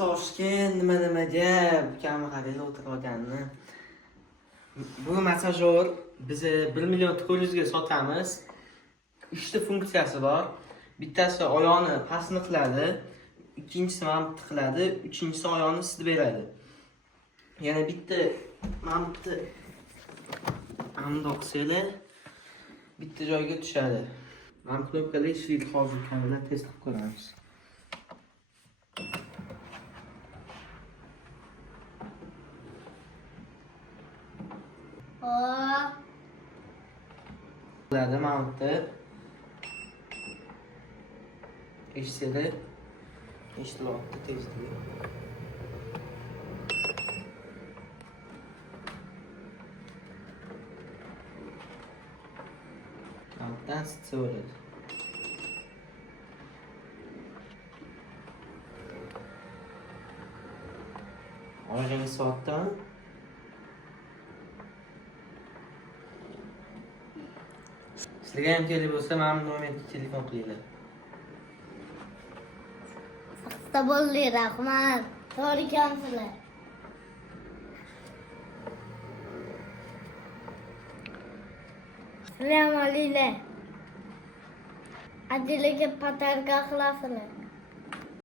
toshgan nima ukam qaraylar o'tirganini. Bu massajyor biz 1 million to'lizga sotamiz. 3 ta funksiyasi bor. Bittasi oyoqni pastni qiladi, ikkinchisi mamtni qiladi, uchinchisi oyoqni isitib beradi. Yana bitta mamtni amdoqsanglar bitta joyga tushadi. Mana knopkali ishlaydi, hozir kamera test qilib ko'ramiz. Qiladi mamtni. Eshitadi. Eshitilyapti tezligi. Mamtdan sitsa bo'ladi. Oyog'ingiz soatdami? Sizlarga ham kerak bo'lsa, mana bu nomerga telefon qilinglar. Sağ bo'ldi, rahmat. To'g'ri ekansilar. Assalomu alaykum. Adilaga patarka qilasizlar.